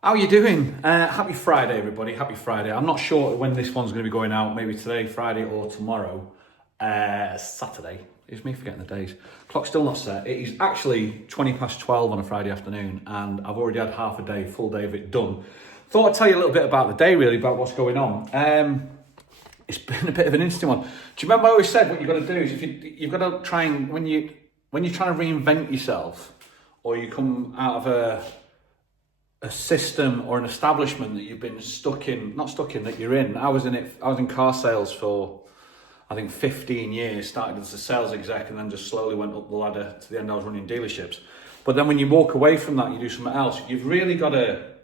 How are you doing? Happy Friday, everybody. Happy Friday. I'm not sure when this one's going to be going out. Maybe today, Friday, or tomorrow. Saturday. It's me forgetting the days. Clock's still not set. It is actually 20 past 12 on a Friday afternoon, and I've already had half a day, full day of it done. Thought I'd tell you a little bit about the day, really, about what's going on. It's been a bit of an interesting one. Do you remember I always said what you've got to do is you've got to try and when you're trying to reinvent yourself, or you come out of a system or an establishment that you've been that you're in. I was in car sales for, I think, 15 years, started as a sales exec and then just slowly went up the ladder to the end I was running dealerships. But then when you walk away from that, you do something else. You've really got to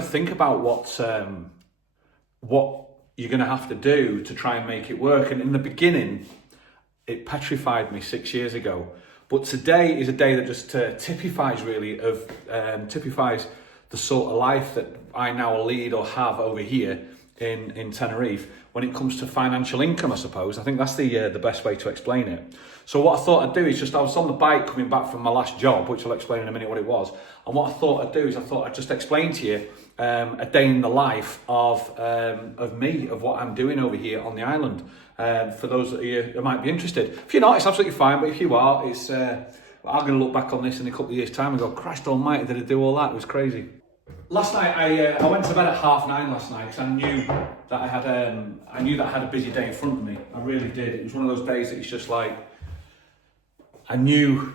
think about what you're going to have to do to try and make it work. And in the beginning, it petrified me 6 years ago. But today is a day that just typifies the sort of life that I now lead or have over here in Tenerife when it comes to financial income, I suppose. I think that's the best way to explain it. So what I thought I'd do is I was on the bike coming back from my last job, which I'll explain in a minute what it was. And what I thought I'd do is I'd just explain to you a day in the life of me, of what I'm doing over here on the island. For those of you who might be interested. If you're not, it's absolutely fine, but if you are, I'm going to look back on this in a couple of years' time and go, Christ almighty, did I do all that? It was crazy. Last night, I went to bed at 9:30 last night because I knew that I had a busy day in front of me. I really did. It was one of those days that it's just like, I knew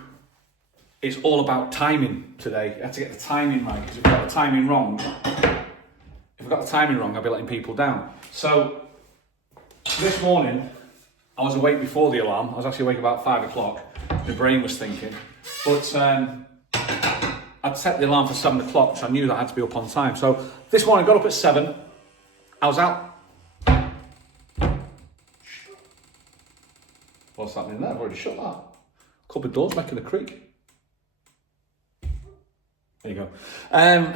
it's all about timing today. I had to get the timing right, because if I got the timing wrong, I'd be letting people down. So this morning, I was awake before the alarm. I was actually awake about 5 o'clock. My brain was thinking. But I'd set the alarm for 7 o'clock, so I knew that I had to be up on time. So this morning, I got up at 7. I was out. What's happening there? I've already shut that. Cupboard door's making a creak. There you go. I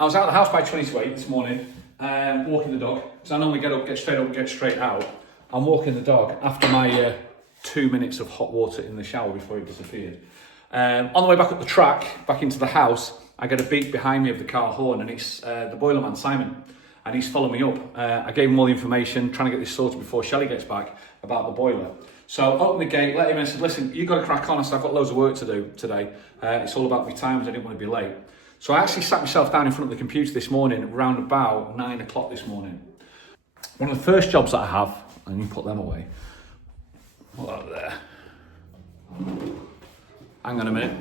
was out of the house by 20 to 8 this morning, walking the dog. So I normally get straight up, and get straight out. I'm walking the dog after my 2 minutes of hot water in the shower before it disappeared. On the way back up the track, back into the house, I get a beep behind me of the car horn, and it's the boiler man, Simon, and he's following me up. I gave him all the information, trying to get this sorted before Shelley gets back about the boiler. So I opened the gate, let him in, and said, listen, you've got to crack on. I said, I've got loads of work to do today. It's all about my times, I didn't want to be late. So I actually sat myself down in front of the computer this morning, around about 9 o'clock this morning. One of the first jobs that I have, and you put them away. Put that there. Hang on a minute.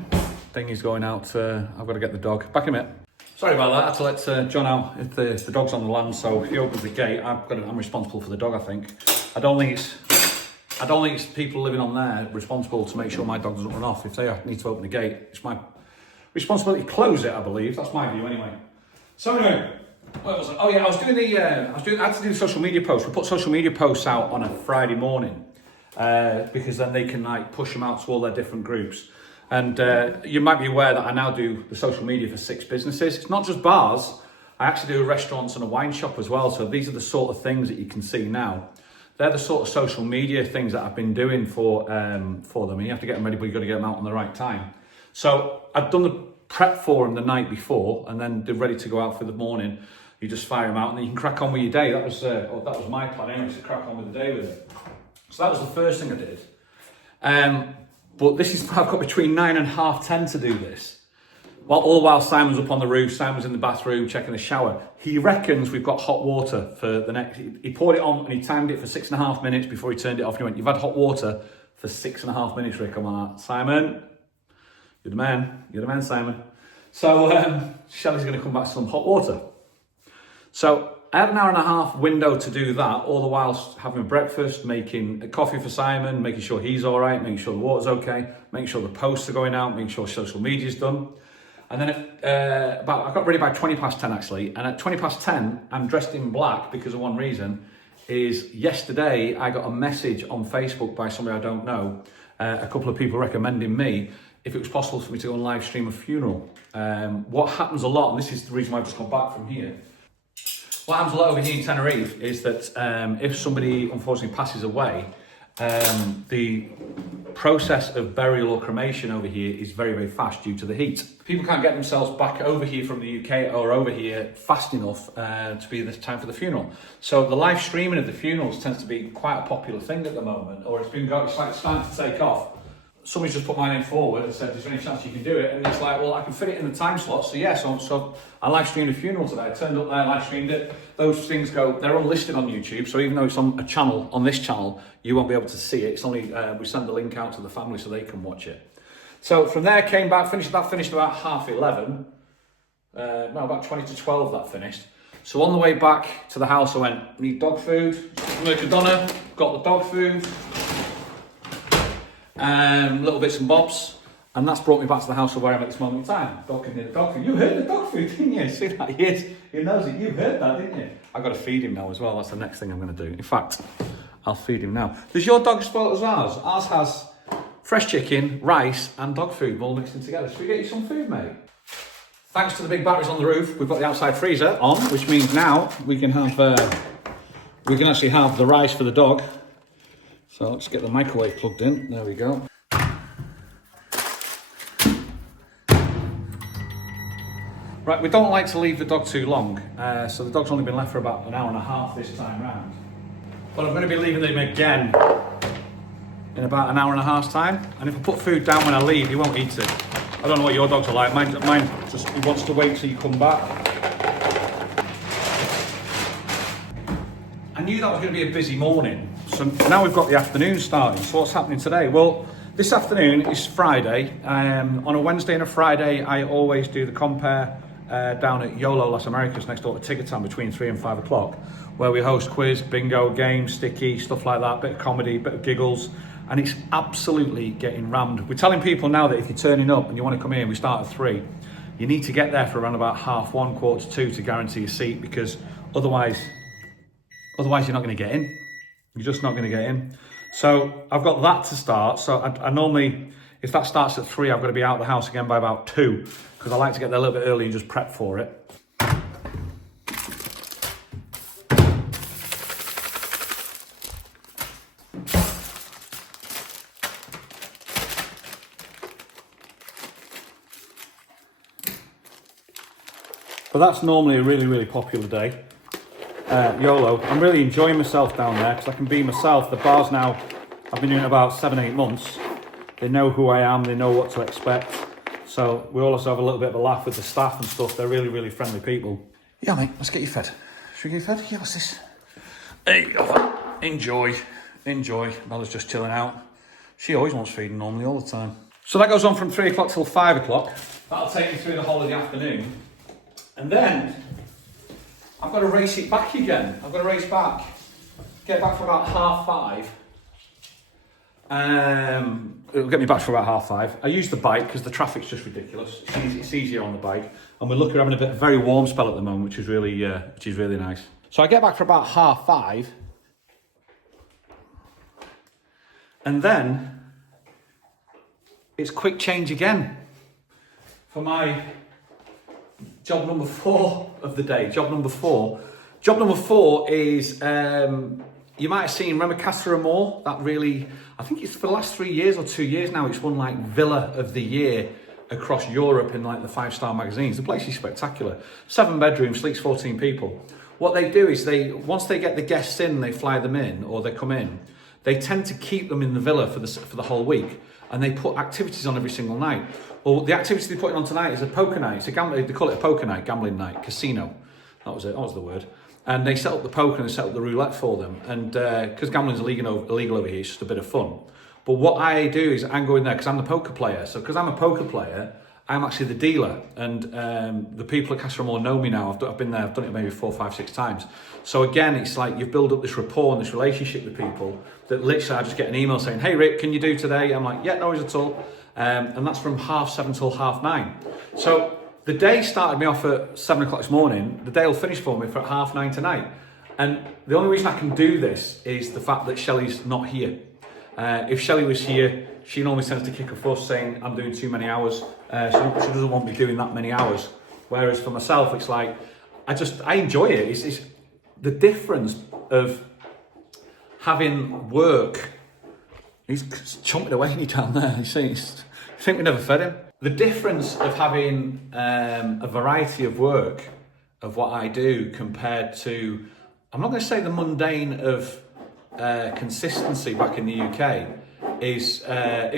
Thing is going out. I've got to get the dog. Back in a minute. Sorry about that. I had to let John out. If the dog's on the land, so if he opens the gate, I'm responsible for the dog, I think. I don't think it's people living on there responsible to make sure my dog doesn't run off. If they need to open the gate, it's my responsibility to close it, I believe. That's my view anyway. So anyway, what was it? Oh yeah, I had to do the social media posts. We put social media posts out on a Friday morning because then they can push them out to all their different groups. And you might be aware that I now do the social media for 6 businesses. It's not just bars. I actually do restaurants and a wine shop as well. So these are the sort of things that you can see now. They're the sort of social media things that I've been doing for them. And you have to get them ready, but you've got to get them out on the right time. So I've done the prep for them the night before, and then they're ready to go out for the morning. You just fire them out, and then you can crack on with your day. That was my plan anyway, to crack on with the day with it. So that was the first thing I did. But I've got between 9 and 10:30 to do this. All the while Simon's up on the roof, Simon's in the bathroom checking the shower. He reckons we've got hot water for the next, he poured it on and he timed it for 6.5 minutes before he turned it off. And he went, you've had hot water for 6.5 minutes, Rick. I'm like, Simon, you're the man, Simon. So Shelley's going to come back to some hot water. So I had an hour and a half window to do that, all the while having breakfast, making a coffee for Simon, making sure he's all right, making sure the water's okay, making sure the posts are going out, making sure social media's done. And then I got ready by 20 past 10 actually, and at 20 past 10, I'm dressed in black because of one reason, is yesterday I got a message on Facebook by somebody I don't know, a couple of people recommending me if it was possible for me to go and live stream a funeral. What happens a lot, and this is the reason why I've just come back from here, what happens a lot over here in Tenerife is that if somebody unfortunately passes away, the process of burial or cremation over here is very, very fast due to the heat. People can't get themselves back over here from the UK or over here fast enough to be this time for the funeral. So the live streaming of the funerals tends to be quite a popular thing at the moment, or it's starting to take off. Somebody's just put my name forward and said, is there any chance you can do it? And it's like, well, I can fit it in the time slot. So yeah, so I live streamed a funeral today. I turned up there, live streamed it. Those things they're unlisted on YouTube. So even though it's on a channel, on this channel, you won't be able to see it. It's only, we send the link out to the family so they can watch it. So from there, came back, finished about 11:30. No, about 20 to 12 that finished. So on the way back to the house, I went, need dog food. Mercadona, got the dog food. Little bits and bobs, and that's brought me back to the house of where I'm at this moment in time. Dog can hear the dog food. You heard the dog food, didn't you? See that? He knows it. You heard that, didn't you? I've got to feed him now as well. That's the next thing I'm going to do. In fact, I'll feed him now. Does your dog spoil as ours? Ours has fresh chicken, rice, and dog food all mixed in together. Should we get you some food, mate? Thanks to the big batteries on the roof, we've got the outside freezer on, which means now we can actually have the rice for the dog. So let's get the microwave plugged in. There we go. Right, we don't like to leave the dog too long, so the dog's only been left for about an hour and a half this time round. But I'm going to be leaving him again in about an hour and a half's time. And if I put food down when I leave, he won't eat it. I don't know what your dogs are like. Mine just he wants to wait till you come back. I knew that was going to be a busy morning. So now we've got the afternoon starting. So what's happening today? Well, this afternoon is Friday. On a Wednesday and a Friday, I always do the compare down at YOLO Las Americas next door to Ticketan between 3 and 5 o'clock, where we host quiz, bingo, games, sticky, stuff like that, bit of comedy, bit of giggles, and it's absolutely getting rammed. We're telling people now that if you're turning up and you want to come in, we start at 3, you need to get there for around about 1:30, 1:45 to guarantee a seat, because otherwise you're not going to get in. You're just not going to get in. So I've got that to start. So I normally, if that starts at 3, I've got to be out of the house again by about 2, because I like to get there a little bit early and just prep for it. But that's normally a really, really popular day. YOLO. I'm really enjoying myself down there because I can be myself. The bar's now, I've been doing it about 7-8 months. They know who I am, they know what to expect. So we also have a little bit of a laugh with the staff and stuff. They're really, really friendly people. Yeah, mate, let's get you fed. Should we get you fed? Yeah, what's this? Hey, enjoy. Bella's just chilling out. She always wants feeding normally all the time. So that goes on from 3 o'clock till 5 o'clock. That'll take me through the whole of the afternoon. And then I've got to race it back again. I've got to race back, get back for about 5:30. It'll get me back for about 5:30. I use the bike because the traffic's just ridiculous. It's easier on the bike, and we're looking at having a very warm spell at the moment, which is really nice. So I get back for about 5:30, and then it's quick change again for my job number 4 of the day. Job number four is, you might have seen, remember Casa Amor? That really, I think it's for the last 3 years or 2 years now, it's won like Villa of the Year across Europe in like the 5-star magazines. The place is spectacular. 7 bedrooms, sleeps 14 people. What they do is once they get the guests in, they fly them in or they come in, they tend to keep them in the villa for the whole week, and they put activities on every single night. Well, the activity they're putting on tonight is a poker night. It's they call it a poker night, gambling night, casino. That was it, that was the word. And they set up the poker and they set up the roulette for them. And because gambling's illegal over here, it's just a bit of fun. But what I do is I go in there because I'm the poker player. So because I'm a poker player, I'm actually the dealer. And the people at Casa Amor know me now. I've been there, I've done it maybe 4, 5, 6 times. So again, it's like you've built up this rapport and this relationship with people that literally I just get an email saying, hey Rick, can you do today? I'm like, yeah, no worries at all. And that's from 7:30 till 9:30. So the day started me off at 7 o'clock this morning. The day will finish for me for 9:30 tonight. And the only reason I can do this is the fact that Shelley's not here. If Shelley was here, she normally tends to kick a fuss saying I'm doing too many hours. She doesn't want me doing that many hours. Whereas for myself, it's like, I enjoy it. It's the difference of having work He's chomping away down there. You think we never fed him? The difference of having a variety of work of what I do compared to, I'm not going to say the mundane of consistency back in the UK is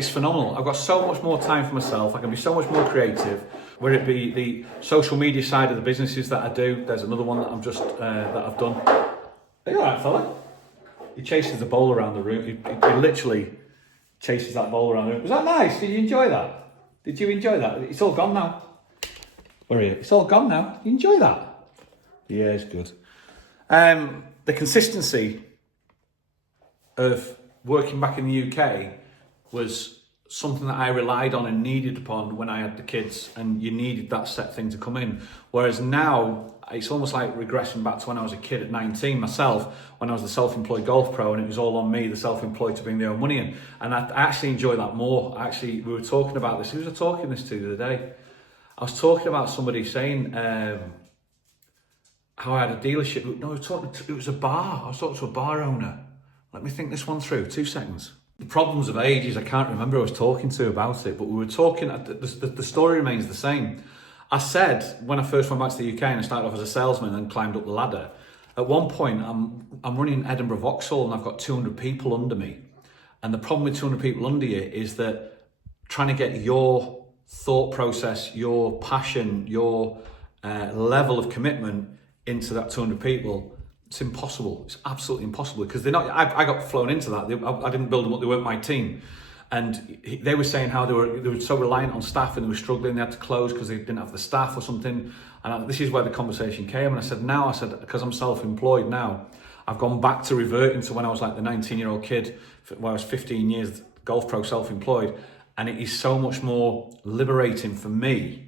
phenomenal. I've got so much more time for myself. I can be so much more creative. Whether it be the social media side of the businesses that I do, there's another one that I've done. Are you all right, fella? He chases the bowl around the room. He literally chases that bowl around the room. Was that nice? Did you enjoy that? Did you enjoy that? It's all gone now. Where are you? It's all gone now. You enjoy that? Yeah, it's good. The consistency of working back in the UK was something that I relied on and needed upon when I had the kids, and you needed that set thing to come in. Whereas now, it's almost like regressing back to when I was a kid at 19 myself, when I was the self-employed golf pro, and it was all on me, the self-employed, to bring their own money in. And I actually enjoy that more. Actually, we were talking about this. Who was I talking this to the other day? I was talking about somebody saying how I had a dealership. No, it was a bar. I was talking to a bar owner. Let me think this one through. 2 seconds. The problems of age is I can't remember who I was talking to about it, but we were talking, the story remains the same. I said, when I first went back to the UK and I started off as a salesman and climbed up the ladder, at one point I'm running Edinburgh Vauxhall and I've got 200 people under me. And the problem with 200 people under you is that trying to get your thought process, your passion, your level of commitment into that 200 people, it's impossible. It's absolutely impossible because they're not. I got flown into that. I didn't build them up. They weren't my team, and they were saying how they were so reliant on staff and they were struggling. They had to close because they didn't have the staff or something. And this is where the conversation came. And I said, because I'm self-employed now, I've gone back to reverting to when I was like the 19-year-old kid, when I was 15 years golf pro self-employed, and it is so much more liberating for me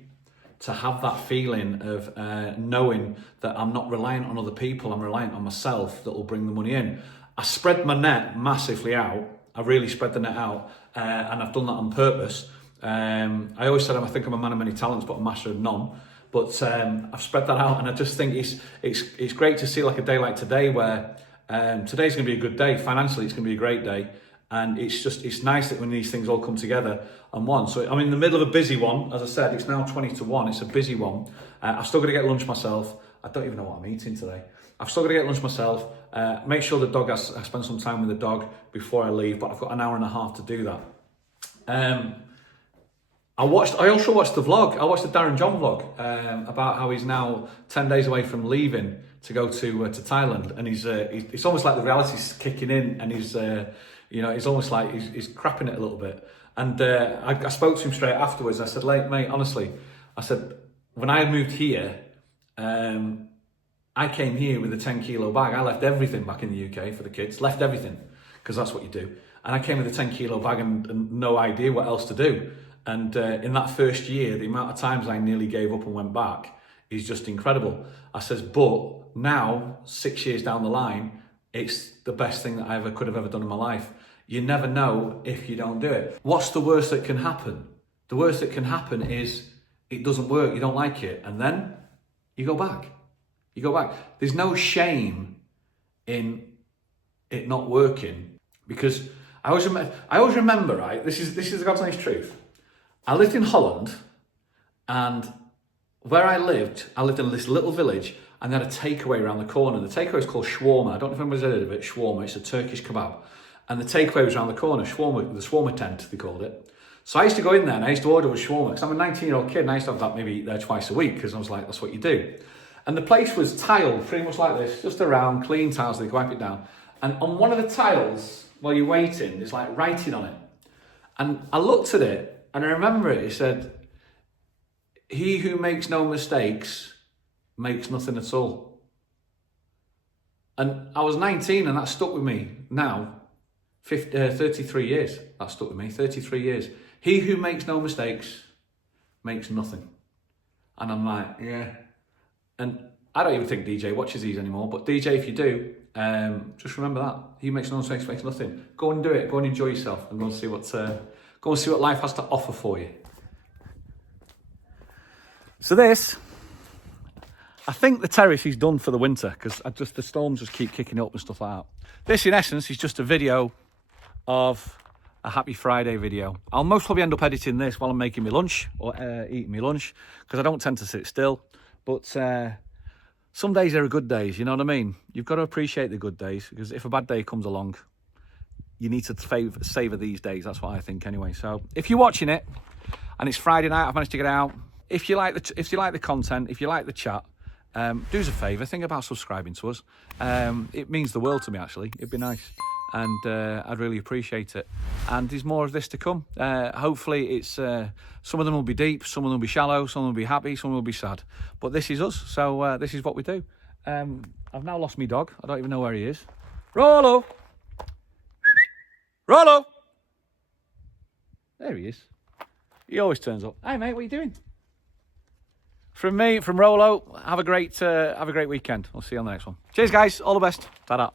to have that feeling of knowing that I'm not reliant on other people, I'm reliant on myself that will bring the money in. I spread my net massively out. I really spread the net out, and I've done that on purpose. I always said I think I'm a man of many talents, but a master of none. But I've spread that out, and I just think it's great to see like a day like today where today's going to be a good day. Financially, it's going to be a great day. And it's nice that when these things all come together on one. So I'm in the middle of a busy one. As I said, it's now 20 to 1. It's a busy one. I've still got to get lunch myself. I don't even know what I'm eating today. I've still got to get lunch myself. Make sure the dog, I spend some time with the dog before I leave, but I've got an hour and a half to do that. I also watched the vlog. I watched the Darren John vlog about how he's now 10 days away from leaving to go to Thailand. And it's almost like the reality's kicking in, and it's almost like he's crapping it a little bit. And I spoke to him straight afterwards. I said, mate, honestly, I said, when I moved here, I came here with a 10 kilo bag. I left everything back in the UK for the kids, left everything, because that's what you do. And I came with a 10 kilo bag and no idea what else to do. And in that first year, the amount of times I nearly gave up and went back is just incredible. I says, but now, 6 years down the line, it's the best thing that I could have ever done in my life. You never know if you don't do it. What's the worst that can happen? The worst that can happen is it doesn't work, you don't like it, and then you go back. You go back. There's no shame in it not working, because I always remember, right? This is the God's honest truth. I lived in Holland, and where I lived in this little village, and they had a takeaway around the corner. The takeaway is called shawarma. I don't know if anybody's heard of it. Shawarma. It's a Turkish kebab. And the takeaway was around the corner, shawarma, the shawarma tent, they called it. So I used to go in there and I used to order a shawarma, because I'm a 19-year-old kid and I used to have that maybe there twice a week, because I was like, that's what you do. And the place was tiled pretty much like this, just around, clean tiles, they could wipe it down. And on one of the tiles, while you're waiting, there's like writing on it. And I looked at it and I remember it said, "He who makes no mistakes makes nothing at all." And I was 19 and that stuck with me now. 33 years, that stuck with me, 33 years. He who makes no mistakes makes nothing. And I'm like, yeah. And I don't even think DJ watches these anymore, but DJ, if you do, just remember that. He who makes no mistakes makes nothing. Go and do it, go and enjoy yourself, and go and see what life has to offer for you. So this, I think the terrace is done for the winter, because the storms just keep kicking up and stuff like that. This, in essence, is just a video of a happy Friday video. I'll most probably end up editing this while I'm making my lunch or eating my lunch, because I don't tend to sit still. But some days are good days, you know what I mean? You've got to appreciate the good days, because if a bad day comes along, you need to savour these days. That's what I think anyway. So if you're watching it and it's Friday night, I've managed to get out. If you like the content, if you like the chat, do us a favour, think about subscribing to us. It means the world to me, actually. It'd be nice, and I'd really appreciate it. And there's more of this to come. Hopefully it's some of them will be deep, some of them will be shallow, some will be happy, some will be sad, but this is us. So this is what we do. I've now lost my dog. I don't even know where he is. Rollo, there he is. He always turns up. Hey mate, what are you doing? From me, from Rolo, have a great weekend. I'll see you on the next one. Cheers guys, all the best. Ta-da.